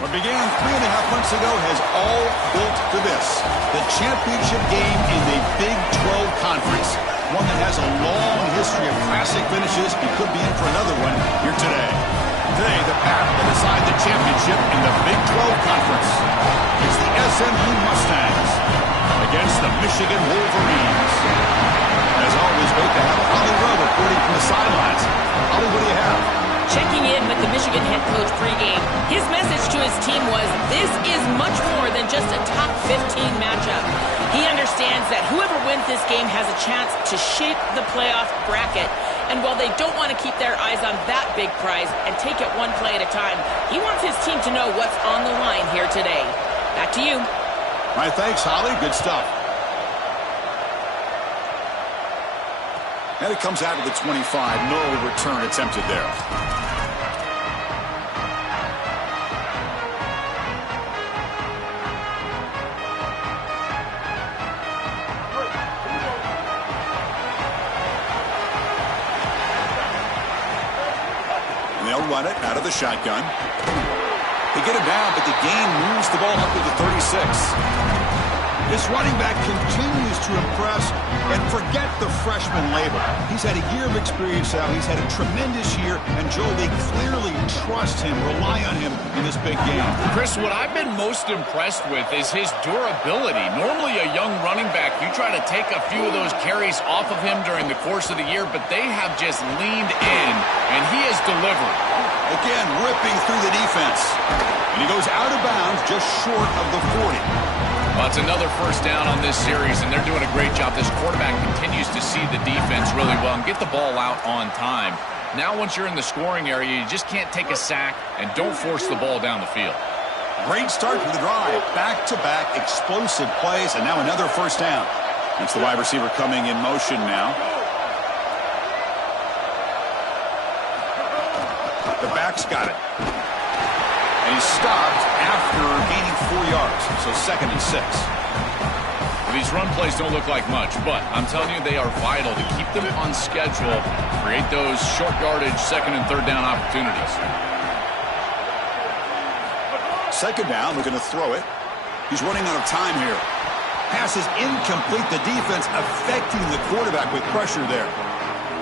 What began 3.5 months ago has all built to this. The championship game in the Big 12 Conference. One that has a long history of classic finishes and could be in for another one here today. Today, the path to decide the championship in the Big 12 Conference. It's the SMU Mustangs against the Michigan Wolverines. As always, great to have Holly Rowe reporting from the sidelines. Holly, what do you have? Checking in with the Michigan head coach pregame, his message to his team was, this is much more than just a top 15 matchup. He understands that whoever wins this game has a chance to shape the playoff bracket. And while they don't want to keep their eyes on that big prize and take it one play at a time, he wants his team to know what's on the line here today. Back to you. All right, thanks, Holly. Good stuff. And it comes out of the 25. No return attempted there. And they'll run it out of the shotgun. They get it down, but the gain moves the ball up to the 36. This running back continues to impress, and forget the freshman label. He's had a year of experience now. He's had a tremendous year, and Joe, they clearly trust him, rely on him in this big game. Chris, what I've been most impressed with is his durability. Normally a young running back, you try to take a few of those carries off of him during the course of the year, but they have just leaned in, and he has delivered. Again, ripping through the defense. And he goes out of bounds just short of the 40. Well, it's another first down on this series, and they're doing a great job. This quarterback continues to see the defense really well and get the ball out on time. Now, once you're in the scoring area, you just can't take a sack and don't force the ball down the field. Great start for the drive. Back-to-back explosive plays, and now another first down. It's the wide receiver coming in motion now. The back's got it. And he's stopped after gaining 4 yards. So 2nd and 6. Well, these run plays don't look like much, but I'm telling you, they are vital to keep them on schedule, create those short yardage 2nd and 3rd down opportunities. 2nd down, we're going to throw it. He's running out of time here. Pass is incomplete. The defense affecting the quarterback with pressure there.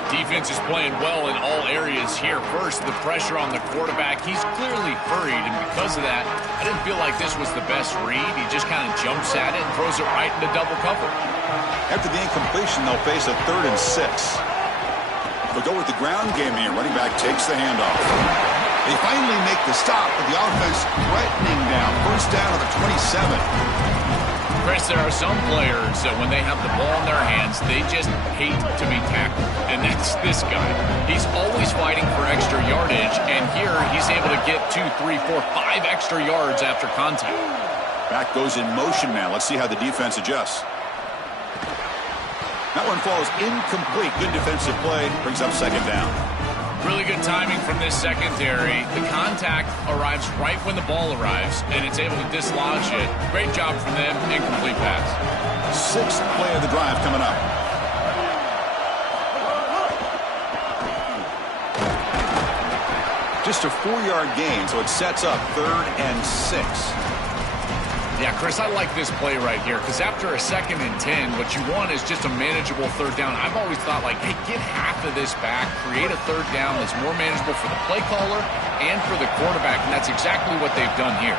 Defense is playing well in all areas here. First, the pressure on the quarterback. He's clearly hurried, and because of that, I didn't feel like this was the best read. He just kind of jumps at it and throws it right into double cover. After the incompletion, they'll face a 3rd and 6. They'll go with the ground game here. Running back takes the handoff. They finally make the stop, but the offense threatening down. First down to the 27. Chris, there are some players that when they have the ball in their hands, they just hate to be tackled. And that's this guy. He's always fighting for extra yardage, and here he's able to get 2, 3, 4, 5 extra yards after contact. Back goes in motion now. Let's see how the defense adjusts. That one falls incomplete. Good defensive play. Brings up 2nd down. Really good timing from this secondary. The contact arrives right when the ball arrives, and it's able to dislodge it. Great job from them. Incomplete pass. 6th play of the drive coming up. Just a 4-yard gain, so it sets up 3rd and 6. Yeah, Chris, I like this play right here because after a 2nd and 10, what you want is just a manageable 3rd down. I've always thought, like, hey, get half of this back, create a 3rd down that's more manageable for the play caller and for the quarterback, and that's exactly what they've done here.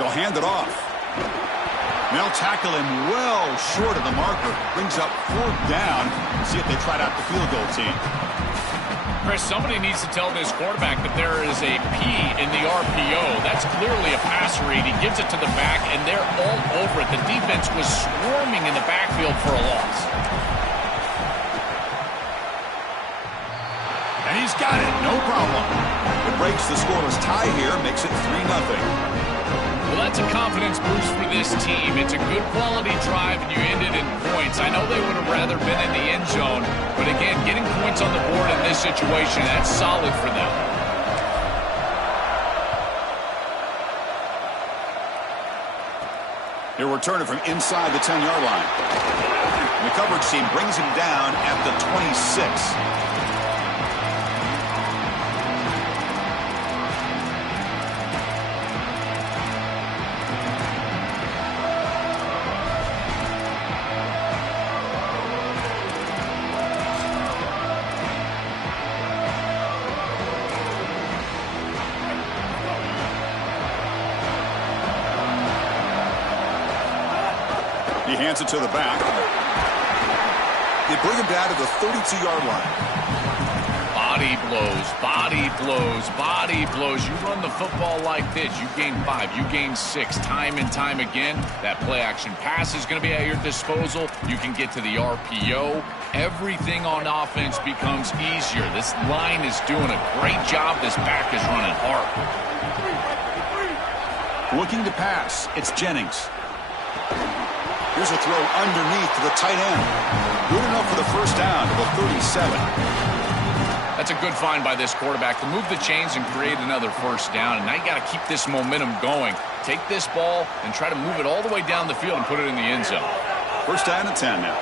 They'll hand it off. They'll tackle him well short of the marker. Brings up 4th down. See if they tried out the field goal team. Chris, somebody needs to tell this quarterback that there is a P in the RPO. That's clearly a pass read. He gives it to the back, and they're all over it. The defense was swarming in the backfield for a loss. And he's got it. No problem. It breaks the scoreless tie here. Makes it 3-0. Well, that's a confidence boost for this team. It's a good quality drive, and you ended in points. I know they would have rather been in the end zone, but again, getting points on the board in this situation, that's solid for them. He'll return it from inside the 10-yard line. And the coverage team brings him down at the 26. He hands it to the back. They bring him down to the 32-yard line. Body blows, body blows, body blows. You run the football like this, you gain 5, you gain 6, time and time again. That play-action pass is going to be at your disposal. You can get to the RPO. Everything on offense becomes easier. This line is doing a great job. This back is running hard. Looking to pass, it's Jennings. Here's a throw underneath to the tight end. Good enough for the first down to the 37. That's a good find by this quarterback to move the chains and create another first down. And now you got to keep this momentum going. Take this ball and try to move it all the way down the field and put it in the end zone. First down and 10 now.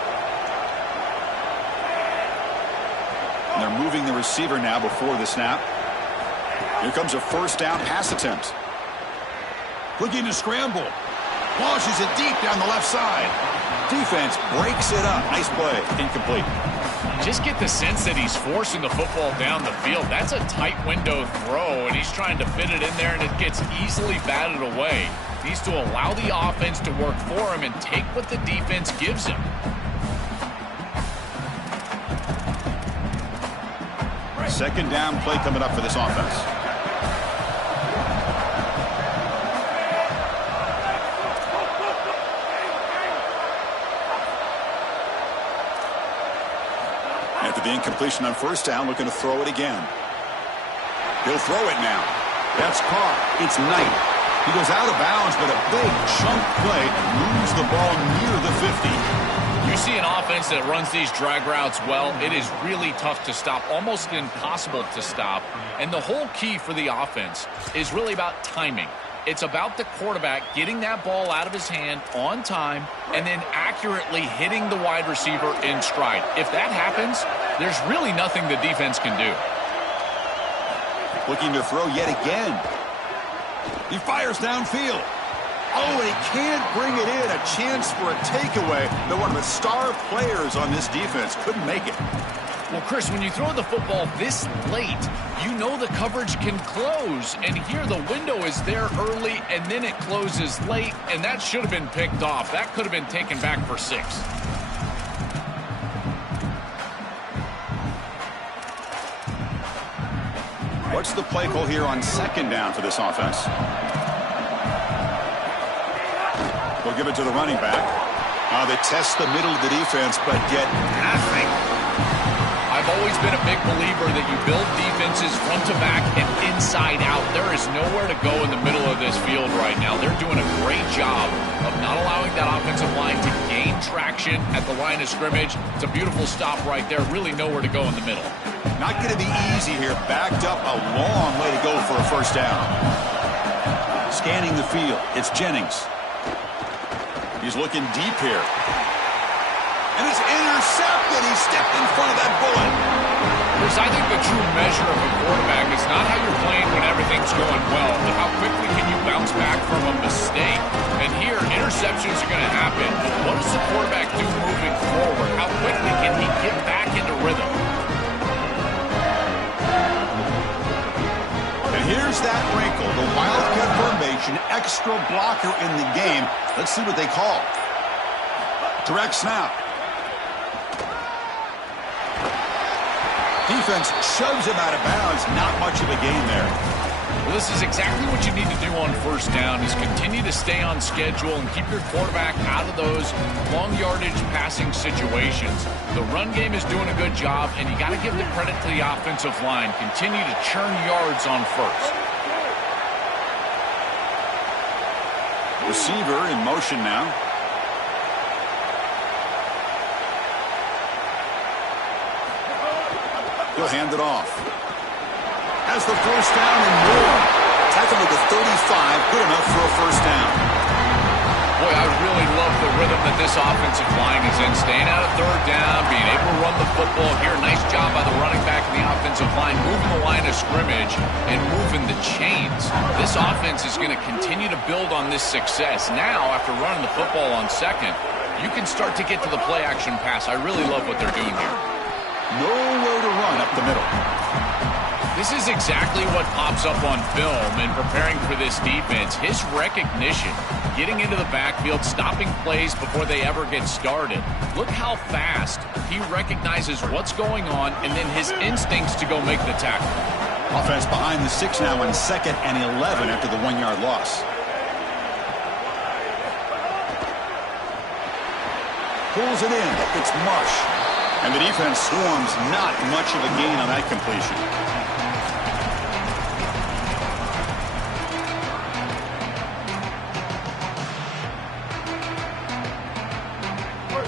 And they're moving the receiver now before the snap. Here comes a first down pass attempt. Looking to scramble. Launches it deep down the left side. Defense breaks it up. Nice play. Incomplete. Just get the sense that he's forcing the football down the field. That's a tight window throw, and he's trying to fit it in there, and it gets easily batted away. He needs to allow the offense to work for him and take what the defense gives him. Second down play coming up for this offense. After the incompletion on first down, looking to throw it again. He'll throw it now. That's caught. It's Knight. He goes out of bounds, but a big chunk play moves the ball near the 50. You see an offense that runs these drag routes well, it is really tough to stop, almost impossible to stop. And the whole key for the offense is really about timing. It's about the quarterback getting that ball out of his hand on time and then accurately hitting the wide receiver in stride. If that happens, there's really nothing the defense can do. Looking to throw yet again. He fires downfield. Oh, he can't bring it in. A chance for a takeaway, but one of the star players on this defense couldn't make it. Well, Chris, when you throw the football this late, you know the coverage can close. And here the window is there early, and then it closes late, and that should have been picked off. That could have been taken back for 6. What's the play call here on second down for this offense? They'll give it to the running back. They test the middle of the defense, but get nothing. I've always been a big believer that you build defenses front to back and inside out. There is nowhere to go in the middle of this field right now. They're doing a great job of not allowing that offensive line to gain traction at the line of scrimmage. It's a beautiful stop right there. Really nowhere to go in the middle. Not going to be easy here. Backed up a long way to go for a first down. Scanning the field. It's Jennings. He's looking deep here. And it's intercepted. He stepped in front of that bullet. Chris, I think the true measure of a quarterback is not how you're playing when everything's going well, but how quickly can you bounce back from a mistake. And here, interceptions are going to happen. But what does the quarterback do moving forward? How quickly can he get back into rhythm? And here's that wrinkle. The Wildcat formation, extra blocker in the game. Let's see what they call. Direct snap. Defense shoves him out of bounds. Not much of a gain there. Well, this is exactly what you need to do on first down is continue to stay on schedule and keep your quarterback out of those long yardage passing situations. The run game is doing a good job, and you got to give the credit to the offensive line. Continue to churn yards on first. Receiver in motion now. He'll hand it off. Has the first down and more. Tackle to the 35. Good enough for a first down. Boy, I really love the rhythm that this offensive line is in. Staying out of third down, being able to run the football here. Nice job by the running back and the offensive line, moving the line of scrimmage and moving the chains. This offense is going to continue to build on this success. Now, after running the football on second, you can start to get to the play-action pass. I really love what they're doing here. Nowhere to run up the middle. This is exactly what pops up on film in preparing for this defense. His recognition, getting into the backfield, stopping plays before they ever get started. Look how fast he recognizes what's going on and then his instincts to go make the tackle. Offense behind the 6 now on 2nd and 11 after the 1-yard loss. Pulls it in. It's Marsh. And the defense swarms. Not much of a gain on that completion.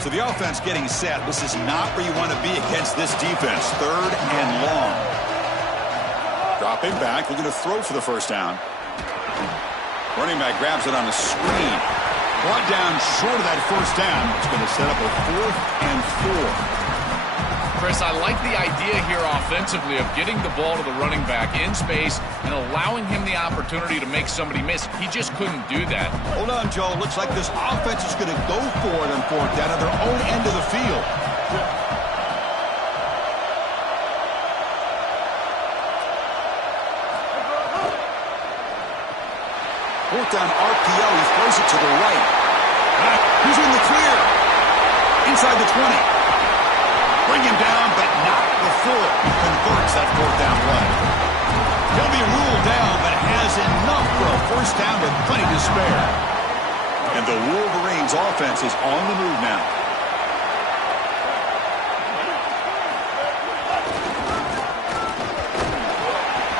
So the offense getting set. This is not where you want to be against this defense. 3rd and long. Dropping back, looking to throw for the first down. Running back grabs it on the screen. Brought down short of that first down. It's going to set up a 4th and 4. Chris, I like the idea here offensively of getting the ball to the running back in space and allowing him the opportunity to make somebody miss. He just couldn't do that. Hold on, Joe. Looks like this offense is going to go for it on 4th down at their own end of the field. 4th down RPO. He throws it to the right. He's in the clear. Inside the 20. Bring him down, but not before he converts that 4th down play. He'll be ruled down, but has enough for a first down with plenty to spare. And the Wolverines offense is on the move now.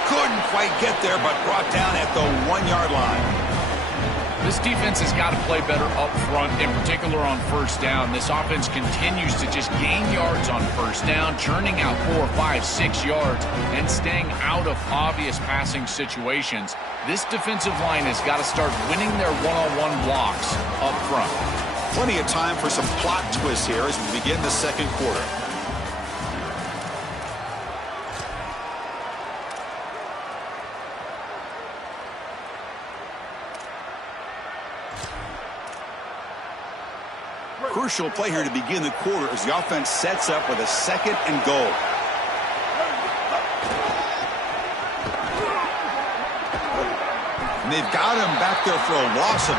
Couldn't quite get there, but brought down at the 1-yard line. This defense has got to play better up front, in particular on first down. This offense continues to just gain yards on first down, churning out 4, 5, 6 yards, and staying out of obvious passing situations. This defensive line has got to start winning their one-on-one blocks up front. Plenty of time for some plot twists here as we begin the 2nd quarter. Crucial play here to begin the quarter as the offense sets up with a 2nd and goal. And they've got him back there for a loss of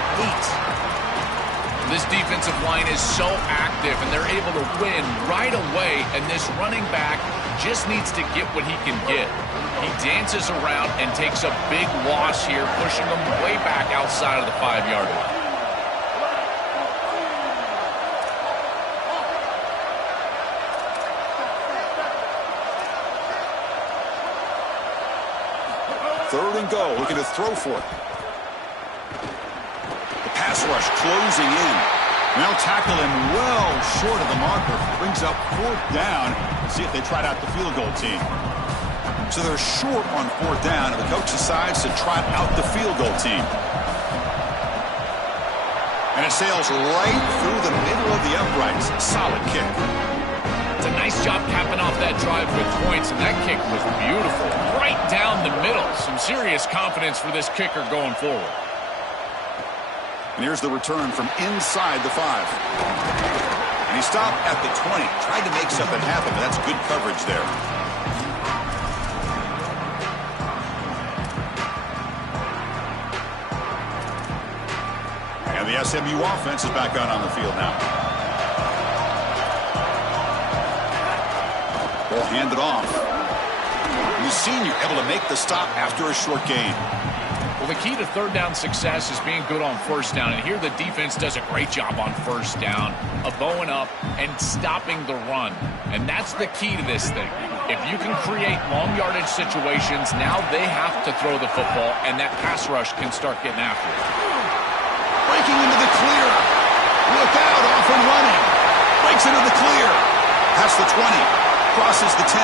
8. This defensive line is so active, and they're able to win right away, and this running back just needs to get what he can get. He dances around and takes a big loss here, pushing him way back outside of the 5-yard line. Third and go, looking to throw for it. The pass rush closing in. They'll tackle him well short of the marker. Brings up 4th down. See if they tried out the field goal team. So they're short on 4th down, and the coach decides to trot out the field goal team. And it sails right through the middle of the uprights. Solid kick. It's a nice job capping off that drive with points, and that kick was beautiful. Right down the middle. Some serious confidence for this kicker going forward. And here's the return from inside the 5. And he stopped at the 20. Tried to make something happen, but that's good coverage there. And the SMU offense is back out on the field now. Ball handed off. And the senior able to make the stop after a short gain. Well, the key to 3rd down success is being good on first down. And here the defense does a great job on first down of bowing up and stopping the run. And that's the key to this thing. If you can create long yardage situations, now they have to throw the football, and that pass rush can start getting after it. Breaking into the clear. Look out, off and running. Breaks into the clear. Past the 20. Crosses the 10.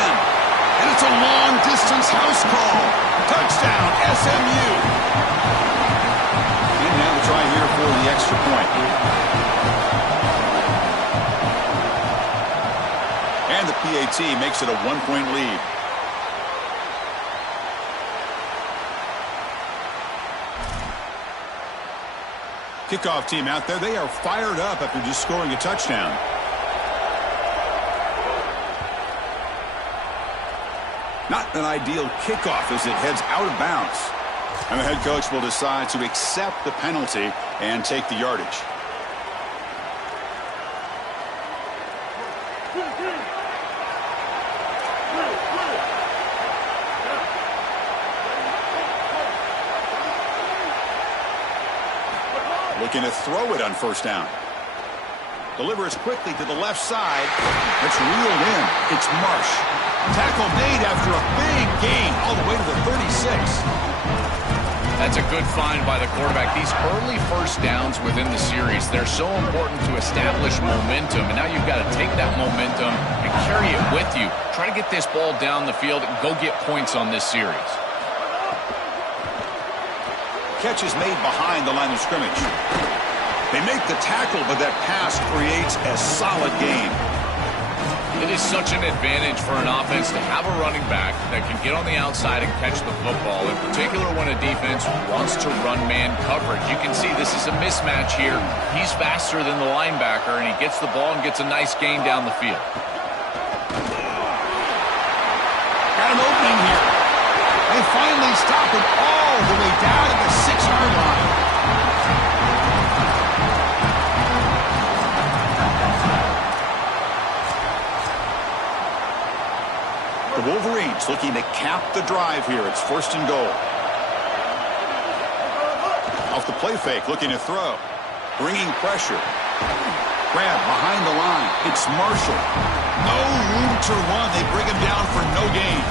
And it's a long-distance house call. Touchdown, SMU. And now the try here for the extra point. And the PAT makes it a 1-point lead. Kickoff team out there. They are fired up after just scoring a touchdown. Not an ideal kickoff as it heads out of bounds. And the head coach will decide to accept the penalty and take the yardage. Looking to throw it on first down. Delivers quickly to the left side. It's reeled in. It's Marsh. Tackle made after a big gain all the way to the 36. That's a good find by the quarterback. These early first downs within the series, they're so important to establish momentum. And now you've got to take that momentum and carry it with you. Try to get this ball down the field and go get points on this series. Catch is made behind the line of scrimmage. They make the tackle, but that pass creates a solid gain. It is such an advantage for an offense to have a running back that can get on the outside and catch the football, in particular when a defense wants to run man coverage. You can see this is a mismatch here. He's faster than the linebacker, and he gets the ball and gets a nice gain down the field. Got an opening here. They finally stop it all the way down at the 6-yard line. The Wolverines looking to cap the drive here. It's 1st and goal. Off the play fake, looking to throw. Bringing pressure. Grab behind the line. It's Marshall. No room to run. They bring him down for no gain.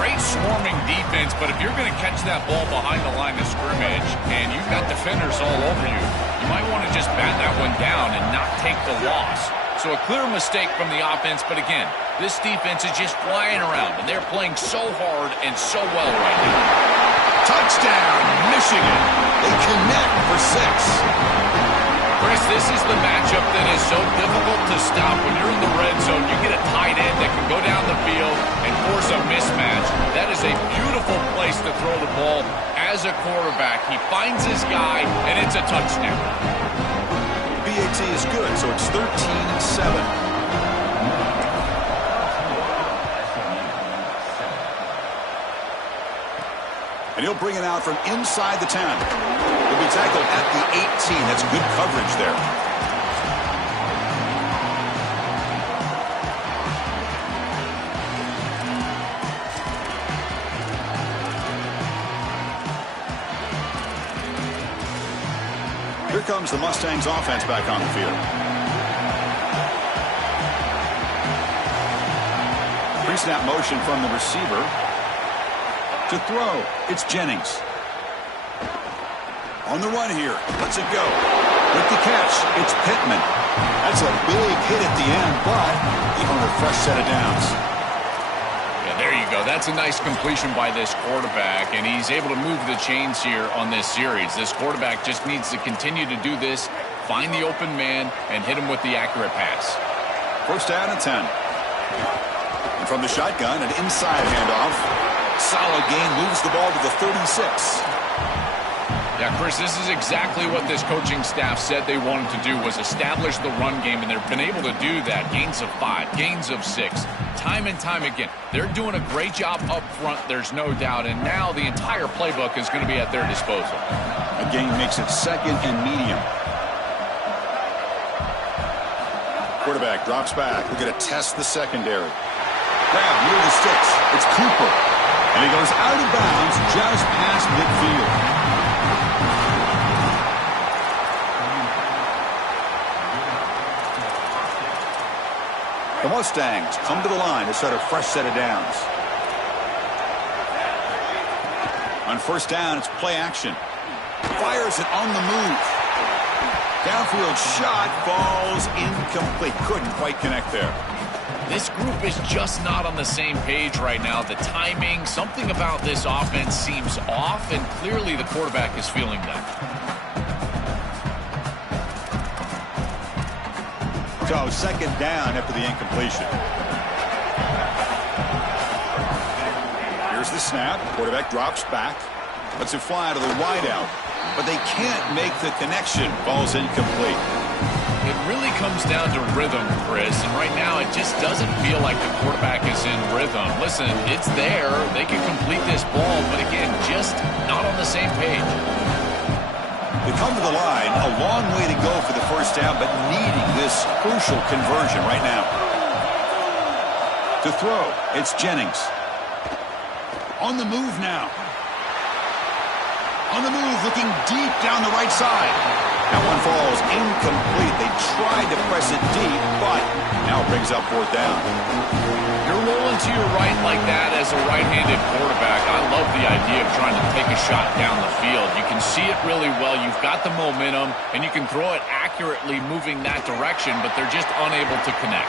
Great swarming defense, but if you're going to catch that ball behind the line of scrimmage and you've got defenders all over you, you might want to just bat that one down and not take the loss. So a clear mistake from the offense, but again, this defense is just flying around, and they're playing so hard and so well right now. Touchdown, Michigan. They connect for 6. Chris, this is the matchup that is so difficult to stop. When you're in the red zone, you get a tight end that can go down the field and force a mismatch. That is a beautiful place to throw the ball as a quarterback. He finds his guy, and it's a touchdown. BAT is good, so it's 13-7. And he'll bring it out from inside the 10. He'll be tackled at the 18. That's good coverage there. Here comes the Mustangs offense back on the field. Pre-snap motion from the receiver. To throw, it's Jennings. On the run here, lets it go. With the catch, it's Pittman. That's a big hit at the end, but even a fresh set of downs. Yeah, there you go. That's a nice completion by this quarterback, and he's able to move the chains here on this series. This quarterback just needs to continue to do this, find the open man, and hit him with the accurate pass. 1st down and 10. And from the shotgun, an inside handoff. Solid gain, moves the ball to the 36. Yeah, Chris, this is exactly what this coaching staff said they wanted to do, was establish the run game, and they've been able to do that. Gains of 5, gains of 6, time and time again. They're doing a great job up front, there's no doubt, and now the entire playbook is going to be at their disposal. A gain makes it 2nd and medium. Quarterback drops back. We're going to test the secondary. Grab near the sticks. It's Cooper. And he goes out of bounds just past midfield. The Mustangs come to the line to start a fresh set of downs. On 1st down, it's play action. Fires it on the move. Downfield shot falls incomplete. Couldn't quite connect there. This group is just not on the same page right now. The timing, something about this offense seems off, and clearly the quarterback is feeling that. So second down after the incompletion. Here's the snap. Quarterback drops back. Lets it fly to the wideout. But they can't make the connection. Ball's incomplete. It really comes down to rhythm, Chris. And right now, it just doesn't feel like the quarterback is in rhythm. Listen, it's there. They can complete this ball. But again, just not on the same page. They come to the line. A long way to go for the first down, but needing this crucial conversion right now. To throw, it's Jennings. On the move now. On the move, looking deep down the right side. That one falls incomplete. They tried to press it deep, but now it brings up fourth down. You're rolling to your right like that as a right-handed quarterback. I love the idea of trying to take a shot down the field. You can see it really well. You've got the momentum, and you can throw it accurately moving that direction, but they're just unable to connect.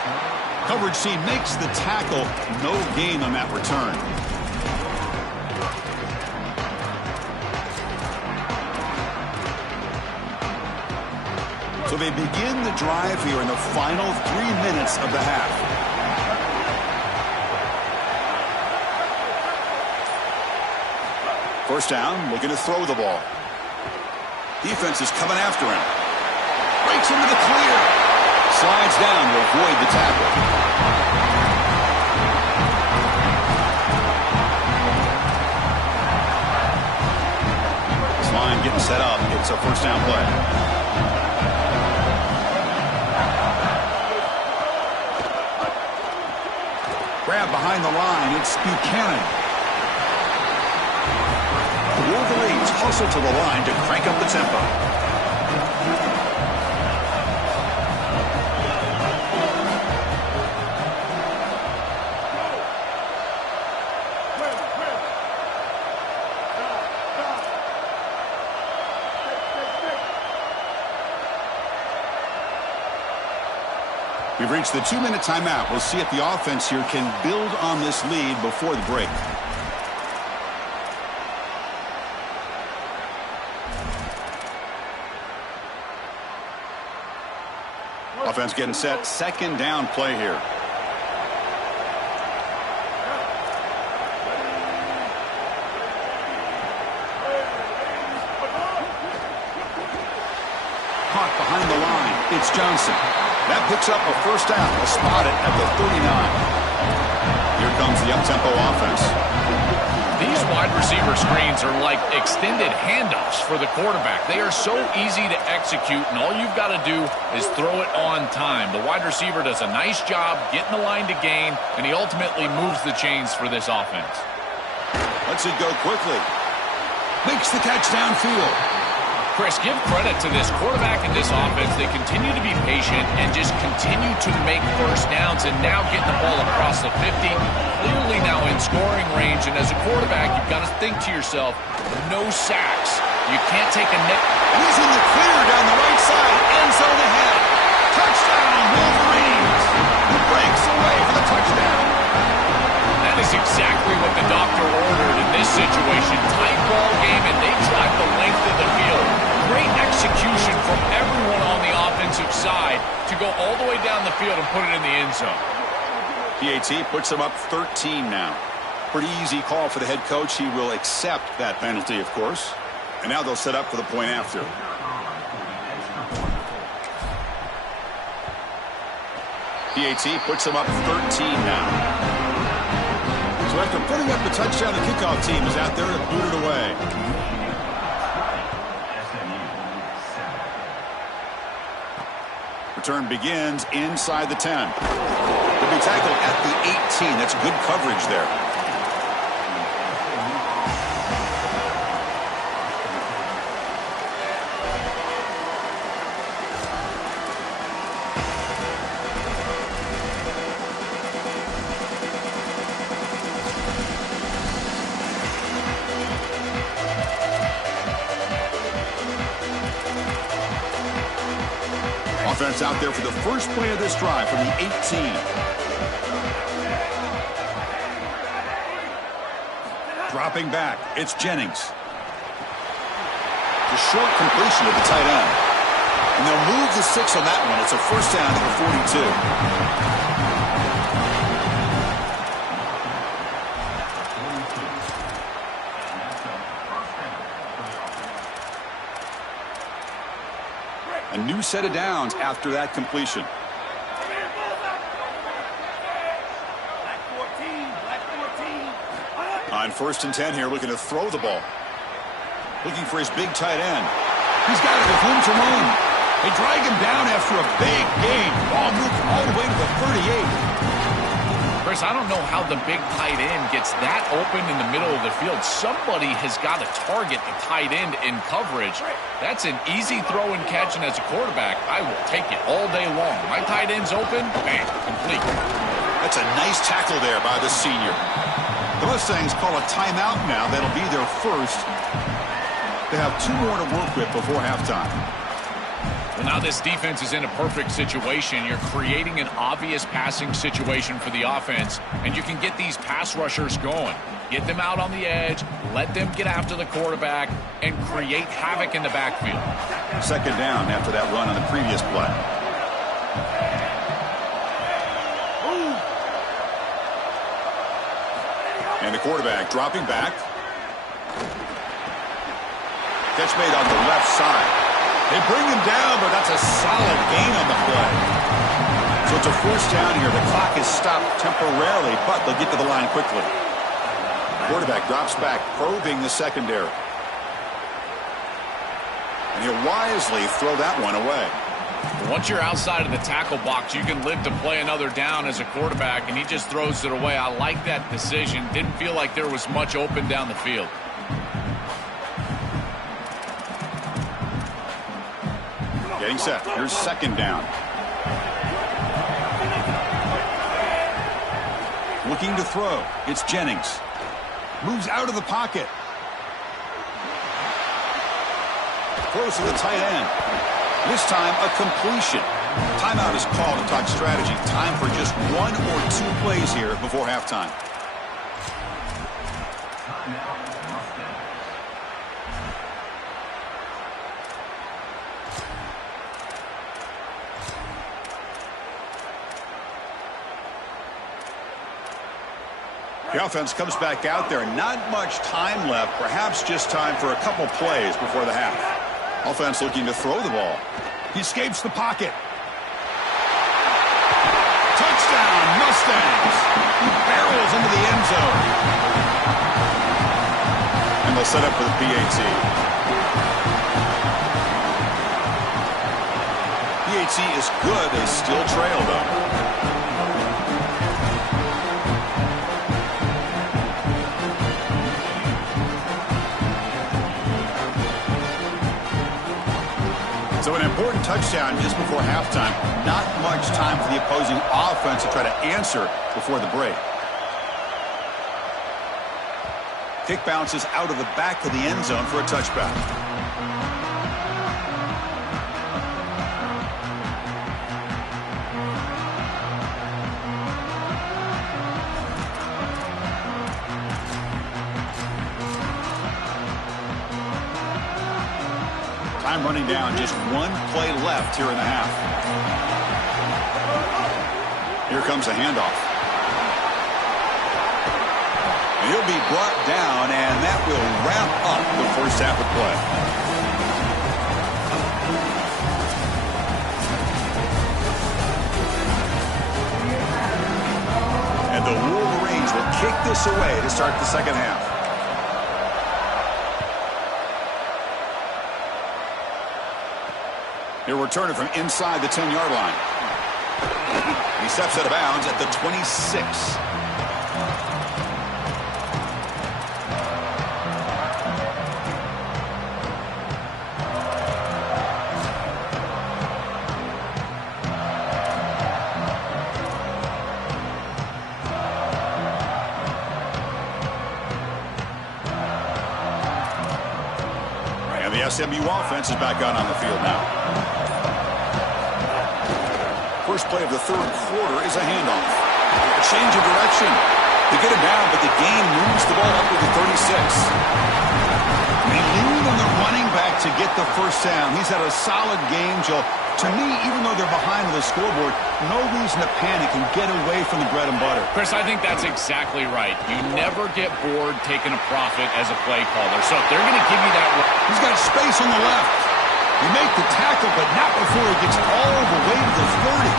Coverage team makes the tackle. No gain on that return. So they begin the drive here in the final 3 minutes of the half. First down, looking to throw the ball. Defense is coming after him. Breaks into the clear. Slides down to avoid the tackle. This line getting set up. It's a first down play. Grab behind the line. It's Buchanan. The Wolverines hustle to the line to crank up the tempo. We've reached the 2-minute timeout. We'll see if the offense here can build on this lead before the break. Offense getting set. Second down play here. Caught behind the line. It's Johnson. That picks up a first down. A spot it at the 39. Here comes the up-tempo offense. These wide receiver screens are like extended handoffs for the quarterback. They are so easy to execute, and all you've got to do is throw it on time. The wide receiver does a nice job getting the line to gain, and he ultimately moves the chains for this offense. Lets it go quickly. Makes the catch downfield. Chris, give credit to this quarterback and this offense. They continue to be patient and just continue to make first downs, and now getting the ball across the 50, clearly now in scoring range. And as a quarterback, you've got to think to yourself, no sacks. You can't take a net. He's in the clear down the right side. End zone ahead. Touchdown, Wolverines. He breaks away for the touchdown. That is exactly what the doctor ordered in this situation. Tight ball game, and they drive the length of the field. Great execution from everyone on the offensive side to go all the way down the field and put it in the end zone. PAT puts them up 13 now. Pretty easy call for the head coach. He will accept that penalty, of course. And now they'll set up for the point after. PAT puts them up 13 now. So after putting up the touchdown, the kickoff team is out there to boot it away. Return begins inside the 10. They'll be tackled at the 18. That's good coverage there. Offense out there for the first play of this drive from the 18. Dropping back, it's Jennings. The short completion of the tight end. And they'll move the 6 on that one. It's a first down at the 42. A new set of downs after that completion. On 1st and 10 here, looking to throw the ball. Looking for his big tight end. He's got it with room to run. They drag him down after a big gain. Ball moved all the way to the 38. Chris, I don't know how the big tight end gets that open in the middle of the field. Somebody has got to target the tight end in coverage. That's an easy throw and catch, and as a quarterback, I will take it all day long. My tight end's open, bam, complete. That's a nice tackle there by the senior. The Mustangs call a timeout now. That'll be their first. They have 2 more to work with before halftime. Well, now this defense is in a perfect situation. You're creating an obvious passing situation for the offense, and you can get these pass rushers going. Get them out on the edge, let them get after the quarterback, and create havoc in the backfield. 2nd down after that run on the previous play. And the quarterback dropping back. Catch made on the left side. They bring him down, but that's a solid gain on the play. So it's a first down here. The clock is stopped temporarily, but they'll get to the line quickly. Quarterback drops back, probing the secondary. And he'll wisely throw that one away. Once you're outside of the tackle box, you can live to play another down as a quarterback, and he just throws it away. I like that decision. Didn't feel like there was much open down the field. Getting set. Here's 2nd down. Looking to throw. It's Jennings. Moves out of the pocket. Throws to the tight end. This time, a completion. Timeout is called to talk strategy. Time for just 1 or 2 plays here before halftime. The offense comes back out there. Not much time left. Perhaps just time for a couple plays before the half. Offense looking to throw the ball. He escapes the pocket. Touchdown, Mustangs. He barrels into the end zone. And they'll set up for the PAT. PAT is good. They still trail, though. So an important touchdown just before halftime. Not much time for the opposing offense to try to answer before the break. Kick bounces out of the back of the end zone for a touchback. Time running down, just 1 play left here in the half. Here comes a handoff. And he'll be brought down, and that will wrap up the first half of play. And the Wolverines will kick this away to start the second half. He'll return it from inside the 10-yard line. He steps out of bounds at the 26. And the SMU offense is back out on the field now. First play of the third quarter is a handoff. A change of direction. They get him down, but the gain moves the ball up to the 36. They lean on the running back to get the first down. He's had a solid game, Joe. To me, even though they're behind on the scoreboard, no reason to panic and get away from the bread and butter. Chris, I think that's exactly right. You never get bored taking a profit as a play caller. So if they're going to give you that... He's got space on the left. You make the tackle, but not before he gets all the way to the 30.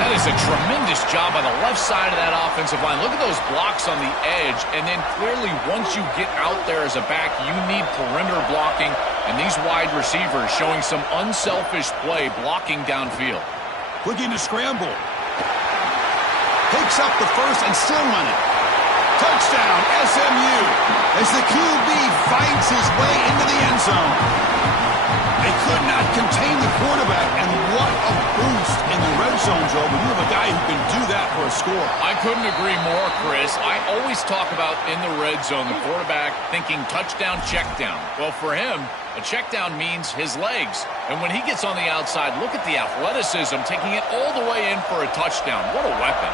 That is a tremendous job by the left side of that offensive line. Look at those blocks on the edge. And then clearly once you get out there as a back, you need perimeter blocking. And these wide receivers showing some unselfish play blocking downfield. Looking to scramble. Picks up the first and still running. Touchdown, SMU, as the QB fights his way into the end zone. They could not contain the quarterback, and what a boost in the red zone, Joe, when you have a guy who can do that for a score. I couldn't agree more, Chris. I always talk about in the red zone, the quarterback thinking touchdown, check down. Well, for him, a check down means his legs. And when he gets on the outside, look at the athleticism, taking it all the way in for a touchdown. What a weapon.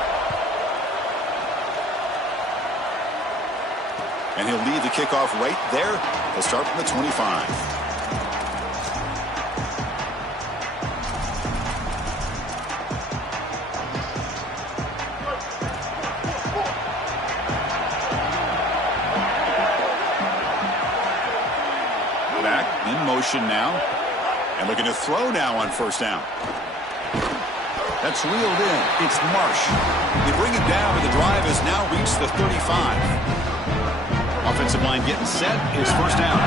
And he'll lead the kickoff right there. He'll start from the 25. Motion now, and looking to throw now on first down. That's reeled in. It's Marsh. They bring him down, but the drive has now reached the 35. Offensive line getting set. It's first down.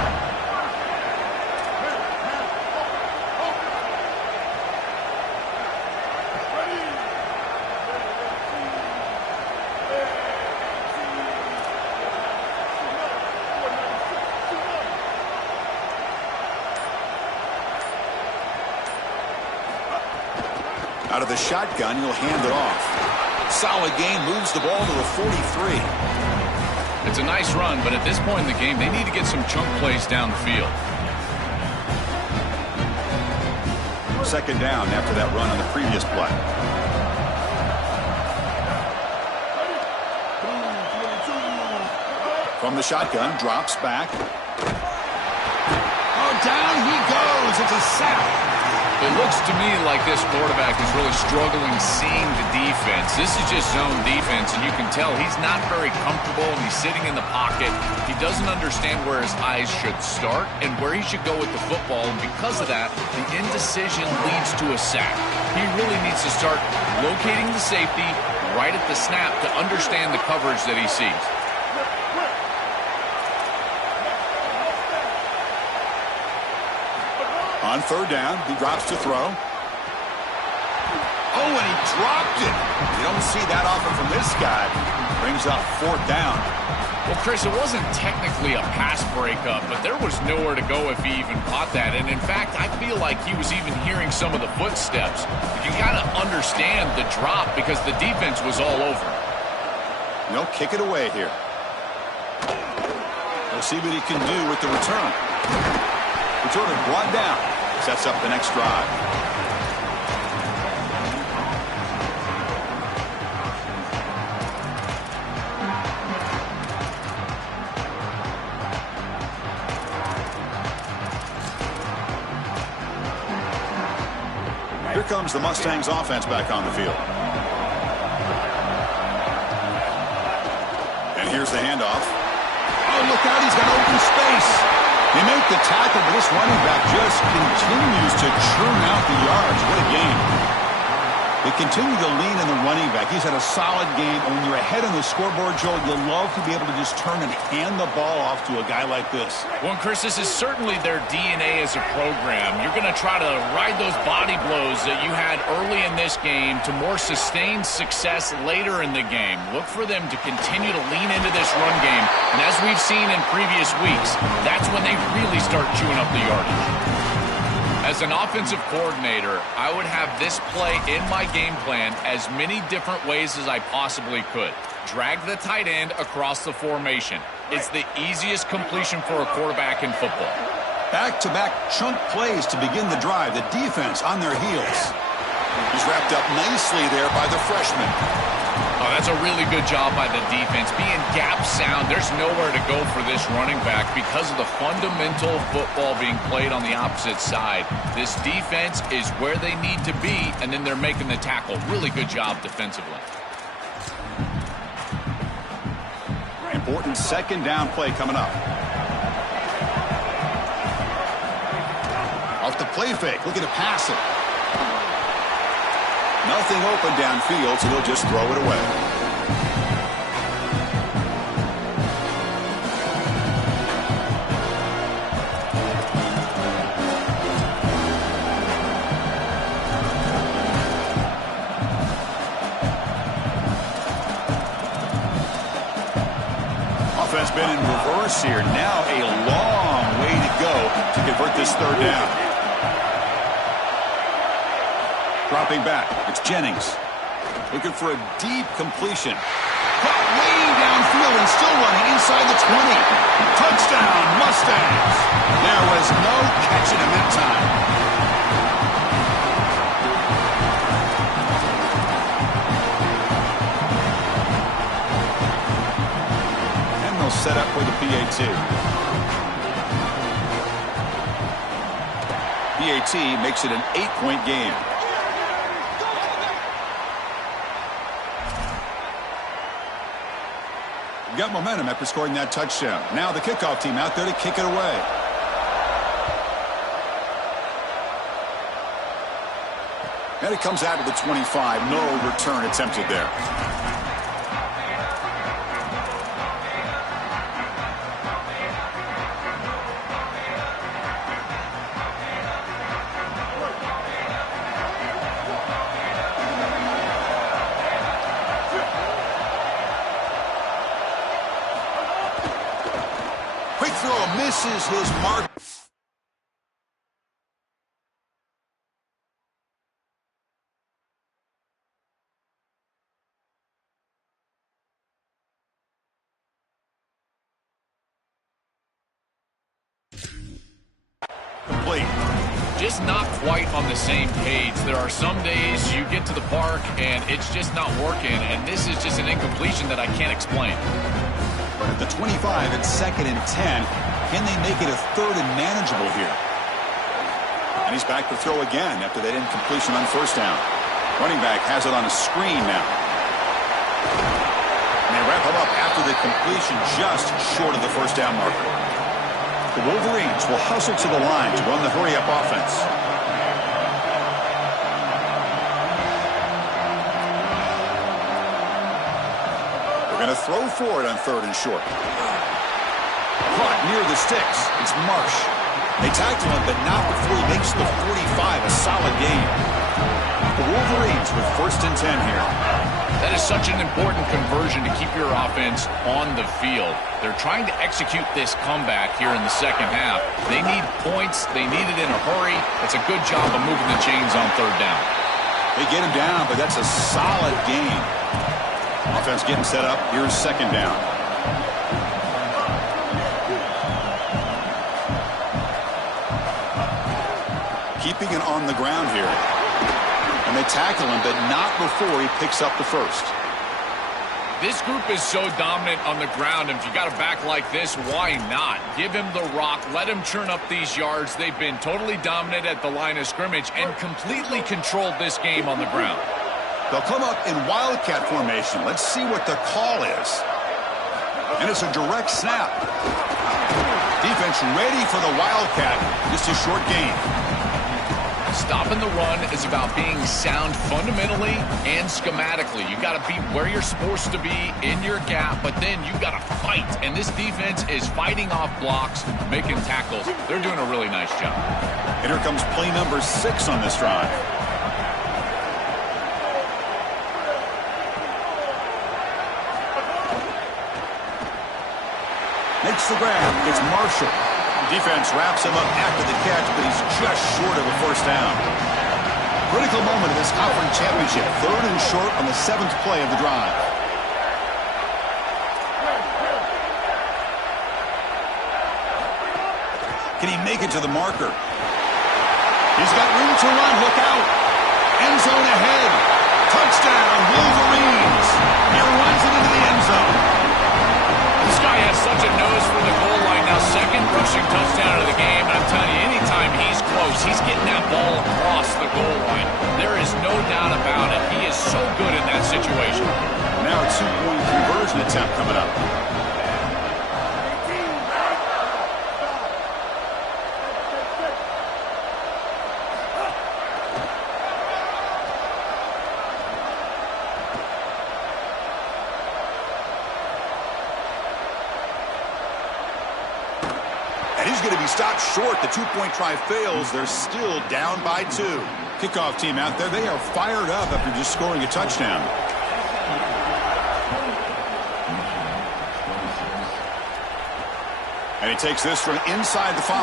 Out of the shotgun, he'll hand it off. Solid game, moves the ball to the 43. It's a nice run, but at this point in the game, they need to get some chunk plays down the field. Second down after that run on the previous play. From the shotgun, drops back. Oh, down he goes. It's a sack. It looks to me like this quarterback is really struggling seeing the defense. This is just zone defense, and you can tell he's not very comfortable, and he's sitting in the pocket. He doesn't understand where his eyes should start and where he should go with the football, and because of that, the indecision leads to a sack. He really needs to start locating the safety right at the snap to understand the coverage that he sees. On third down, he drops to throw. Oh, and he dropped it. You don't see that often from this guy. Brings up fourth down. Well, Chris, it wasn't technically a pass breakup, but there was nowhere to go if he even caught that. And in fact, I feel like he was even hearing some of the footsteps. You got to understand the drop because the defense was all over. No, kick it away here. We'll see what he can do with the return. Returner brought down. Sets up the next drive. Here comes the Mustangs offense back on the field. And here's the handoff. Oh, look out, he's got open space. They make the tackle, but this running back just continues to churn out the yards. What a game. They continue to lean in the running back. He's had a solid game. And when you're ahead on the scoreboard, Joe, you'll love to be able to just turn and hand the ball off to a guy like this. Well, Chris, this is certainly their DNA as a program. You're going to try to ride those body blows that you had early in this game to more sustained success later in the game. Look for them to continue to lean into this run game. And as we've seen in previous weeks, that's when they really start chewing up the yardage. As an offensive coordinator, I would have this play in my game plan as many different ways as I possibly could. Drag the tight end across the formation. It's the easiest completion for a quarterback in football. Back-to-back chunk plays to begin the drive. The defense on their heels. He's wrapped up nicely there by the freshman. Oh, that's a really good job by the defense. Being gap sound, there's nowhere to go for this running back because of the fundamental football being played on the opposite side. This defense is where they need to be, and then they're making the tackle. Really good job defensively. Important second down play coming up. Off the play fake, looking to pass it. Nothing open downfield, so they'll just throw it away. Offense been in reverse here. Now a long way to go to convert this third down. Dropping back, it's Jennings. Looking for a deep completion. Caught way downfield and still running inside the 20. Touchdown, Mustangs. There was no catching him that time. And they'll set up for the PAT. PAT makes it an 8-point game. Got momentum after scoring that touchdown. Now the kickoff team out there to kick it away. And it comes out to the 25. No return attempted there. Quick throw misses his mark. Complete. Just not quite on the same page. There are some days you get to the park and it's just not working, and this is just an incompletion that I can't explain. At the 25, it's 2nd and 10. Can they make it a 3rd and manageable here? And he's back to throw again after that incompletion on 1st down. Running back has it on a screen now. And they wrap him up after the completion just short of the 1st down marker. The Wolverines will hustle to the line to run the hurry-up offense. They're going to throw for it on 3rd and short. Caught near the sticks. It's Marsh. They tackle him, but not before he makes the 45. A solid game. The Wolverines with 1st and 10 here. That is such an important conversion to keep your offense on the field. They're trying to execute this comeback here in the 2nd half. They need points. They need it in a hurry. It's a good job of moving the chains on 3rd down. They get him down, but that's a solid game. Offense getting set up. Here's 2nd down. Keeping it on the ground here. And they tackle him, but not before he picks up the 1st. This group is so dominant on the ground, and if you got a back like this, why not? Give him the rock. Let him churn up these yards. They've been totally dominant at the line of scrimmage and completely controlled this game on the ground. They'll come up in wildcat formation. Let's see what the call is. And it's a direct snap. Defense ready for the wildcat. Just a short gain. Stopping the run is about being sound fundamentally and schematically. You got to be where you're supposed to be in your gap, but then you got to fight. And this defense is fighting off blocks, making tackles. They're doing a really nice job. And here comes play number 6 on this drive. Makes the grab. It's Marshall. Defense wraps him up after the catch, but he's just short of a 1st down. Critical moment of this conference championship. 3rd and short on the 7th play of the drive. Can he make it to the marker? He's got room to run. Look out. End zone ahead. Touchdown, Wolverines. He runs it into the end zone. This guy has such a nose for the goal line now. Second rushing touchdown of the game. And I'm telling you, anytime he's close, he's getting that ball across the goal line. There is no doubt about it. He is so good in that situation. Now a two-point conversion attempt coming up. And he's going to be stopped short. The two-point try fails. They're still down by 2. Kickoff team out there, they are fired up after just scoring a touchdown. And he takes this from inside the 5.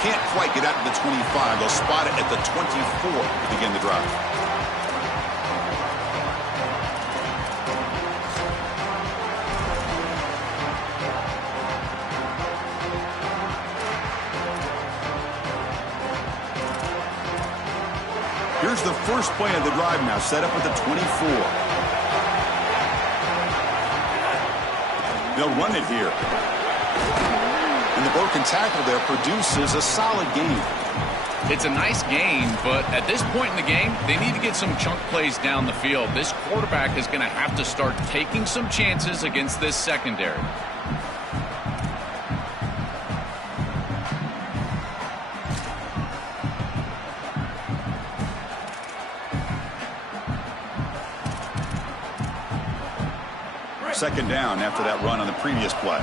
Can't quite get out to the 25. They'll spot it at the 24 to begin the drive. Here's the first play of the drive now, set up at the 24. They'll run it here. And the broken tackle there produces a solid gain. It's a nice gain, but at this point in the game, they need to get some chunk plays down the field. This quarterback is going to have to start taking some chances against this secondary. Second down after that run on the previous play.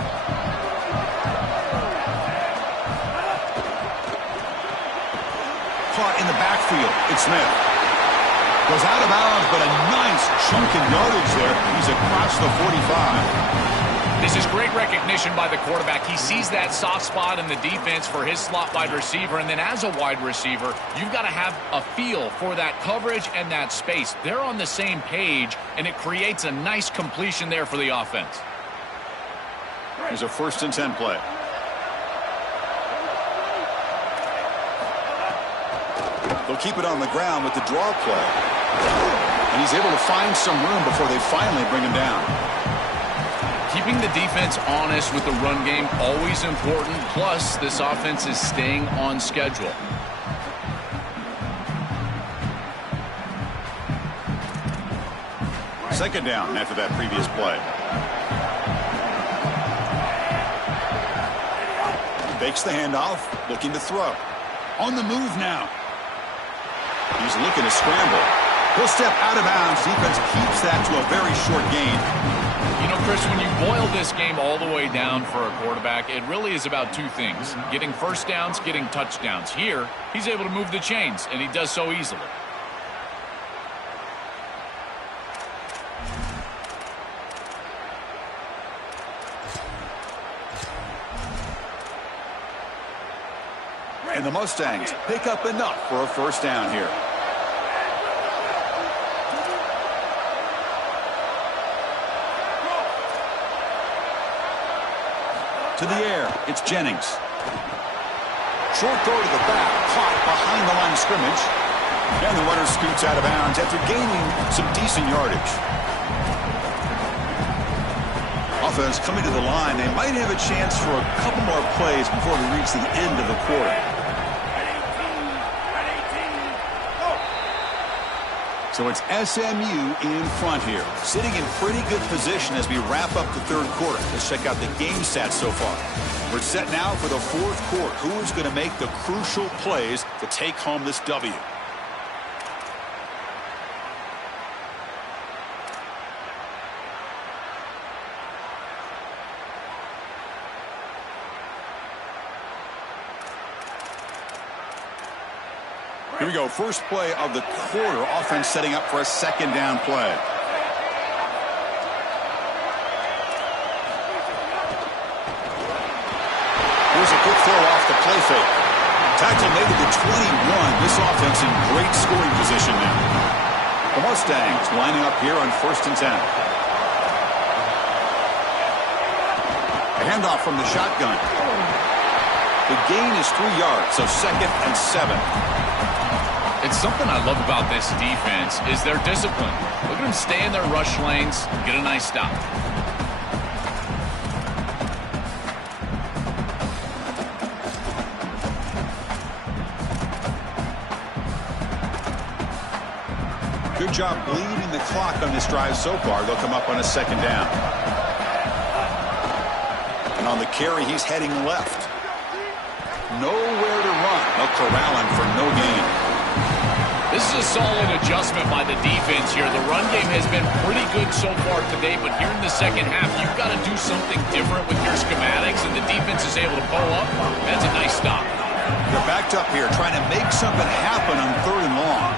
Caught in the backfield. It's Smith. Goes out of bounds, but a nice chunk in yardage there. He's across the 45. This is great recognition by the quarterback. He sees that soft spot in the defense for his slot wide receiver, and then as a wide receiver, you've got to have a feel for that coverage and that space. They're on the same page, and it creates a nice completion there for the offense. Here's a 1st and 10 play. They'll keep it on the ground with the draw play. And he's able to find some room before they finally bring him down. Keeping the defense honest with the run game, always important. Plus, this offense is staying on schedule. Second down after that previous play. Fakes the handoff, looking to throw. On the move now. He's looking to scramble. He'll step out of bounds. Defense keeps that to a very short gain. You know, Chris, when you boil this game all the way down for a quarterback, it really is about two things. Getting first downs, getting touchdowns. Here, he's able to move the chains, and he does so easily. And the Mustangs pick up enough for a first down here. To the air, it's Jennings. Short throw to the back, caught behind the line of scrimmage. And the runner scoots out of bounds after gaining some decent yardage. Offense coming to the line. They might have a chance for a couple more plays before we reach the end of the quarter. So it's SMU in front here, sitting in pretty good position as we wrap up the third quarter. Let's check out the game stats so far. We're set now for the fourth quarter. Who is going to make the crucial plays to take home this W? Here we go. First play of the quarter. Offense setting up for a second down play. Here's a quick throw off the play fake. Tackle made to the 21. This offense in great scoring position now. The Mustangs lining up here on 1st and 10. A handoff from the shotgun. The gain is 3 yards, so 2nd and 7. It's something I love about this defense is their discipline. Look at them stay in their rush lanes, get a nice stop. Good job bleeding the clock on this drive so far. They'll come up on a second down. And on the carry, he's heading left. Nowhere to run. They'll corral him for no gain. This is a solid adjustment by the defense here. The run game has been pretty good so far today, but here in the second half, you've got to do something different with your schematics, and the defense is able to bow up. That's a nice stop. They're backed up here trying to make something happen on 3rd and long.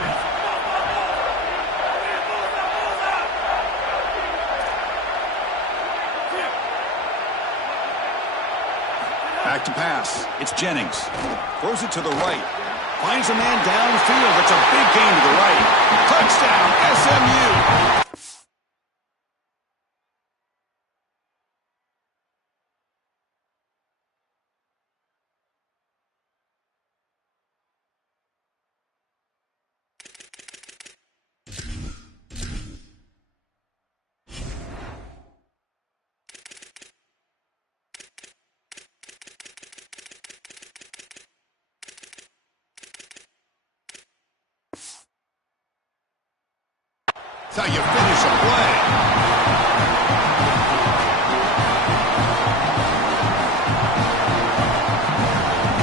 Back to pass. It's Jennings. Throws it to the right. Finds a man downfield. It's a big gain to the right. Touchdown, SMU. That's how you finish a play.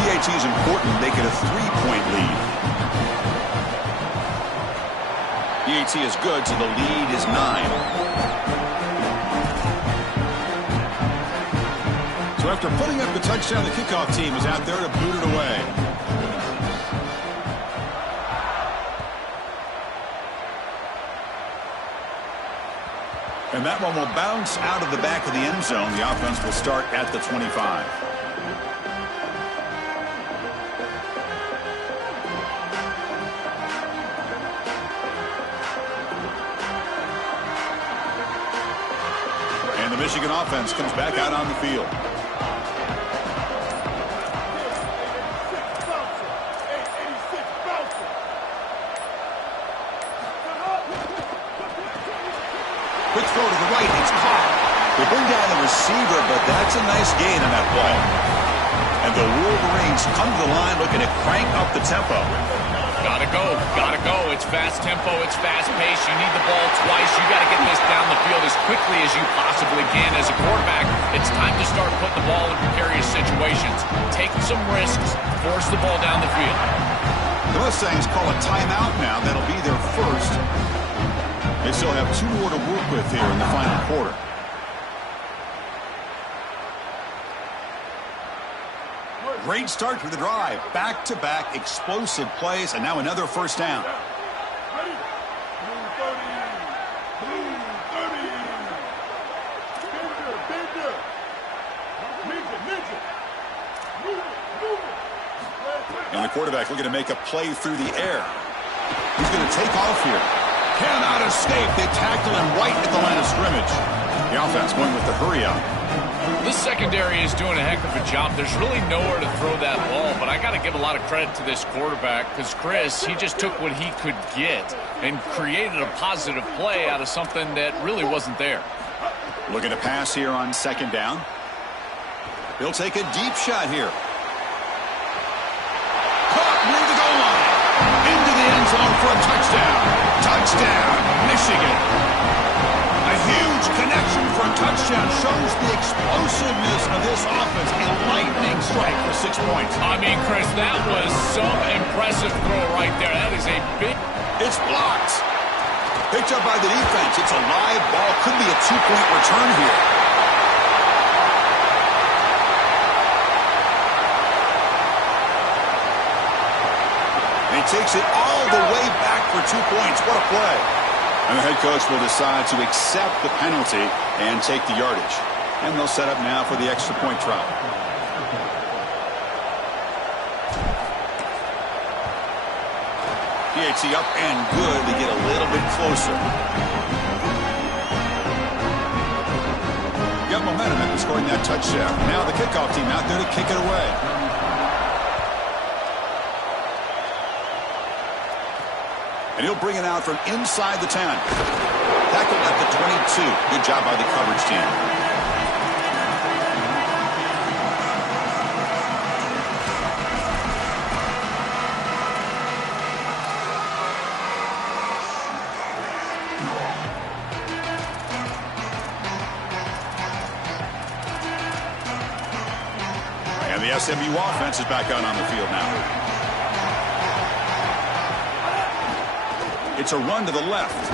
PAT is important to make it a 3-point lead. PAT is good, so the lead is 9. So after putting up the touchdown, the kickoff team is out there to boot it away. And that one will bounce out of the back of the end zone. The offense will start at the 25. And the Michigan offense comes back out on the field. Quick throw to the right. It's caught. They bring down the receiver, but that's a nice gain on that play. And the Wolverines come to the line looking to crank up the tempo. Gotta go. Gotta go. It's fast tempo. It's fast pace. You need the ball twice. You got to get this down the field as quickly as you possibly can. As a quarterback, it's time to start putting the ball in precarious situations. Take some risks. Force the ball down the field. The Mustangs call a timeout now. That'll be their first. They still have 2 more to work with here in the final quarter. Great start for the drive. Back-to-back explosive plays, and now another first down. And the quarterback looking to make a play through the air. He's going to take off here. Cannot escape. They tackle him right at the line of scrimmage. The offense going with the hurry up. This secondary is doing a heck of a job. There's really nowhere to throw that ball, but I got to give a lot of credit to this quarterback because Chris, he just took what he could get and created a positive play out of something that really wasn't there. Looking to pass here on second down. He'll take a deep shot here. Caught near the goal line. Into the end zone for a touchdown. Touchdown, Michigan. A huge connection for a touchdown shows the explosiveness of this offense. A lightning strike for 6 points. I mean, Chris, that was some impressive throw right there. That is a big... It's blocked. Picked up by the defense. It's a live ball. Could be a 2-point return here. And he takes it all the way back for 2 points. What a play. And the head coach will decide to accept the penalty and take the yardage. And they'll set up now for the extra point try. PAT up and good. They get a little bit closer. Got momentum after scoring that touchdown. Now the kickoff team out there to kick it away. And he'll bring it out from inside the 10. Tackled at the 22. Good job by the coverage team. And the SMU offense is back out on the field now. It's a run to the left.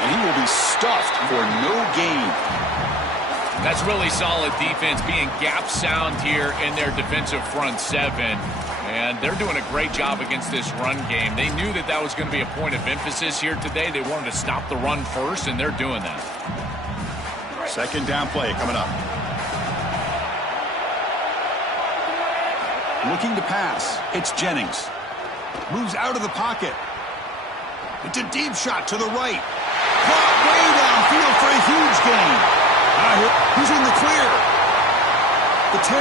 And he will be stuffed for no gain. That's really solid defense, being gap sound here in their defensive front seven. And they're doing a great job against this run game. They knew that that was going to be a point of emphasis here today. They wanted to stop the run first, and they're doing that. Second down play coming up. Looking to pass. It's Jennings. Moves out of the pocket. It's a deep shot to the right. Caught way downfield for a huge gain. He's in the clear. The 10.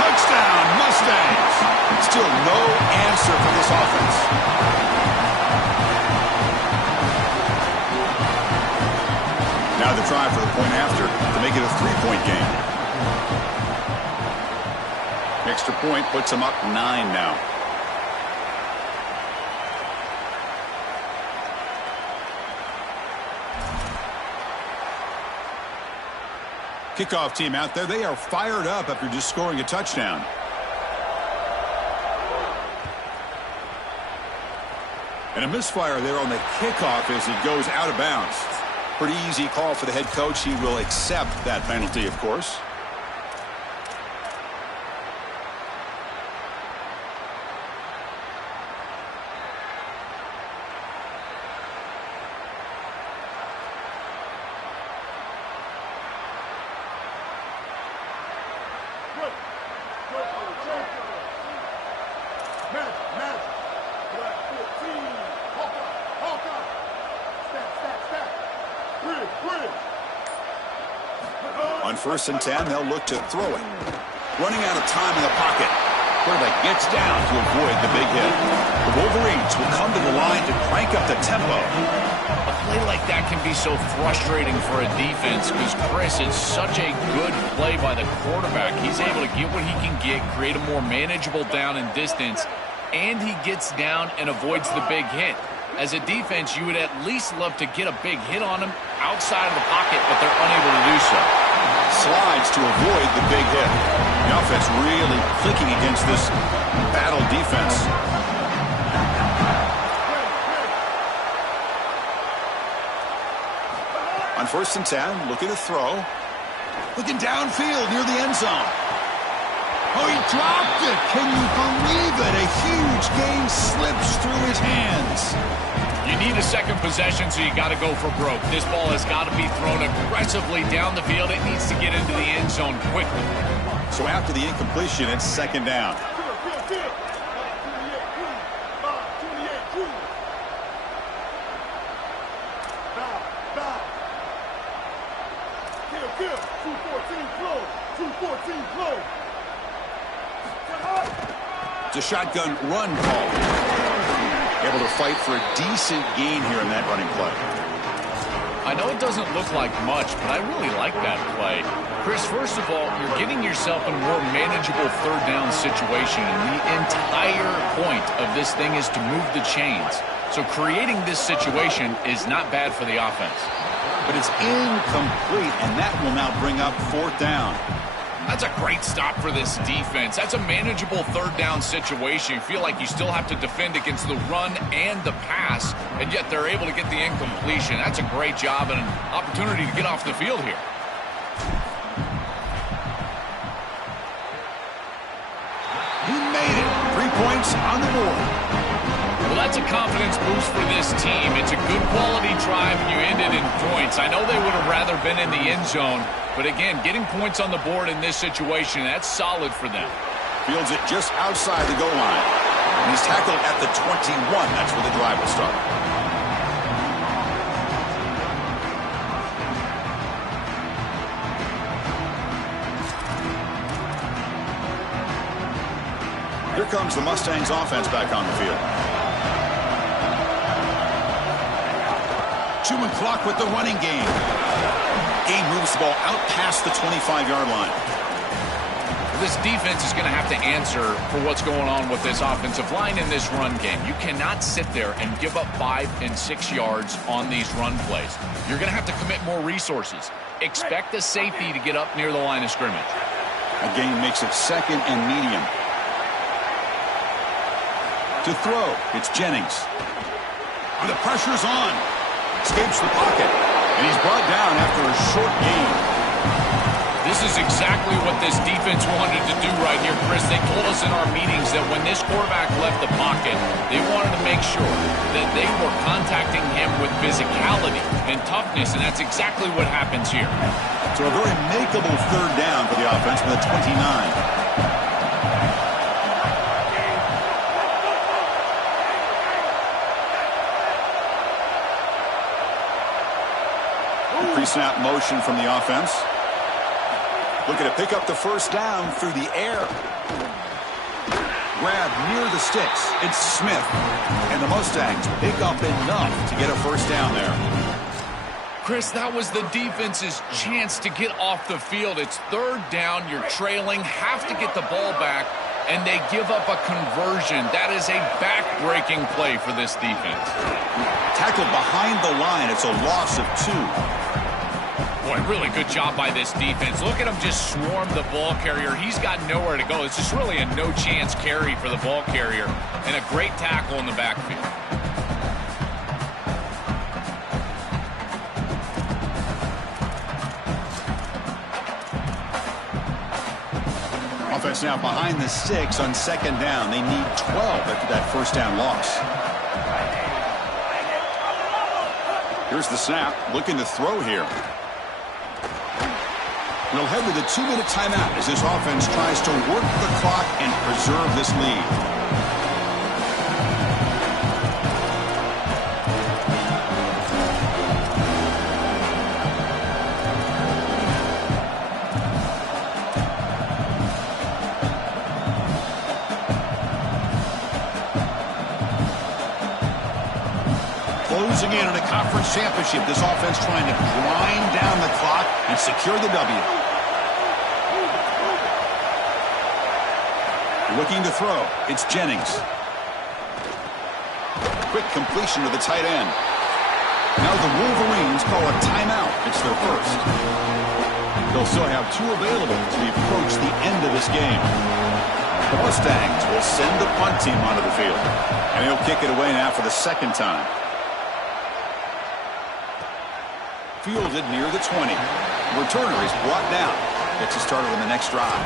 Touchdown, Mustangs. Still no answer for this offense. Now the try for the point after to make it a 3-point game. Extra point puts him up 9 now. Kickoff team out there, they are fired up after just scoring a touchdown. And a misfire there on the kickoff as it goes out of bounds. Pretty easy call for the head coach. He will accept that penalty, of course. On 1st and 10, they'll look to throw it. Running out of time in the pocket. Quarterback gets down to avoid the big hit. The Wolverines will come to the line to crank up the tempo. A play like that can be so frustrating for a defense because, Chris, it's such a good play by the quarterback. He's able to get what he can get, create a more manageable down and distance, and he gets down and avoids the big hit. As a defense, you would at least love to get a big hit on him outside of the pocket, but they're unable to do so. Slides to avoid the big hit. The offense really clicking against this battle defense. On 1st and 10, looking to throw. Looking downfield near the end zone. Oh, he dropped it. Can you believe it? A huge gain slips through his hands. You need a second possession, so you got to go for broke. This ball has got to be thrown aggressively down the field. It needs to get into the end zone quickly. So after the incompletion, it's second down. It's a shotgun run call. Able to fight for a decent gain here in that running play. I know it doesn't look like much, but I really like that play. Chris, first of all, you're getting yourself in a more manageable third down situation, and the entire point of this thing is to move the chains. So creating this situation is not bad for the offense. But it's incomplete, and that will now bring up 4th down. That's a great stop for this defense. That's a manageable third down situation. You feel like you still have to defend against the run and the pass, and yet they're able to get the incompletion. That's a great job and an opportunity to get off the field here. He made it. 3 points on the board. Well, that's a confidence boost for this team. It's a good quality drive, and you ended in points. I know they would have rather been in the end zone, but again, getting points on the board in this situation, that's solid for them. Fields it just outside the goal line. And he's tackled at the 21. That's where the drive will start. Here comes the Mustangs offense back on the field. Chewing clock with the running game. Game moves the ball out past the 25-yard line. This defense is going to have to answer for what's going on with this offensive line in this run game. You cannot sit there and give up 5 and 6 yards on these run plays. You're going to have to commit more resources. Expect the safety to get up near the line of scrimmage. A gain makes it 2nd and medium. To throw, it's Jennings. And the pressure's on. Escapes the pocket. And he's brought down after a short gain. This is exactly what this defense wanted to do right here, Chris. They told us in our meetings that when this quarterback left the pocket, they wanted to make sure that they were contacting him with physicality and toughness, and that's exactly what happens here. So a very makeable 3rd down for the offense with a 29. Pre-snap motion from the offense. Looking to pick up the 1st down through the air. Grab near the sticks. It's Smith. And the Mustangs pick up enough to get a 1st down there. Chris, that was the defense's chance to get off the field. It's 3rd down. You're trailing. Have to get the ball back. And they give up a conversion. That is a back-breaking play for this defense. Tackled behind the line. It's a loss of 2. Boy, really good job by this defense. Look at him just swarm the ball carrier. He's got nowhere to go. It's just really a no-chance carry for the ball carrier. And a great tackle in the backfield. Offense now behind the 6 on 2nd down. They need 12 after that 1st down loss. Here's the snap. Looking to throw here. We'll head to the 2-minute timeout as this offense tries to work the clock and preserve this lead. Closing in on a conference championship, this offense trying to grind down the clock and secure the W. Looking to throw. It's Jennings. Quick completion to the tight end. Now the Wolverines call a timeout. It's their 1st. They'll still have 2 available as we approach the end of this game. The Mustangs will send the punt team onto the field. And he'll kick it away now for the 2nd time. Fielded near the 20. Returner is brought down. Gets us started on the next drive.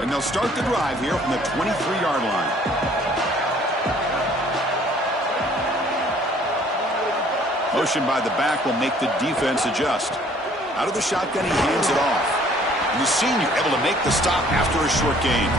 And they'll start the drive here from the 23-yard line. Motion by the back will make the defense adjust. Out of the shotgun, he hands it off. And the senior able to make the stop after a short gain.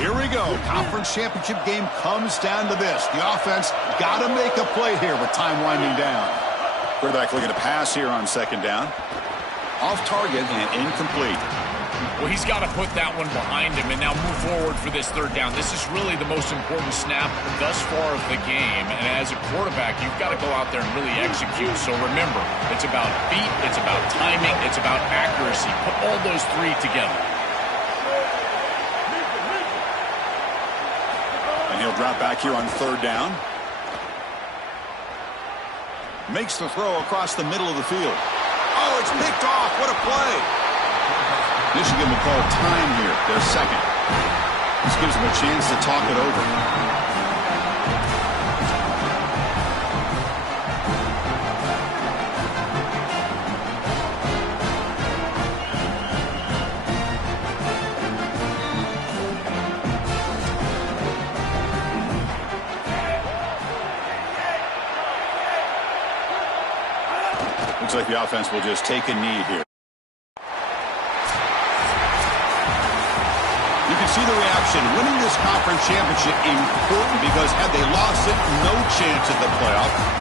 Here we go. Conference championship game comes down to this. The offense got to make a play here with time winding down. Quarterback looking to pass here on 2nd down. Off target and incomplete. Well, he's got to put that one behind him and now move forward for this 3rd down. This is really the most important snap thus far of the game. And as a quarterback, you've got to go out there and really execute. So remember, it's about feet, it's about timing, it's about accuracy. Put all those 3 together. And he'll drop back here on 3rd down. Makes the throw across the middle of the field. Oh, it's picked off. What a play. Michigan will call time here, their 2nd. This gives them a chance to talk it over. Looks like the offense will just take a knee here. You can see the reaction. Winning this conference championship important because had they lost it, no chance at the playoff.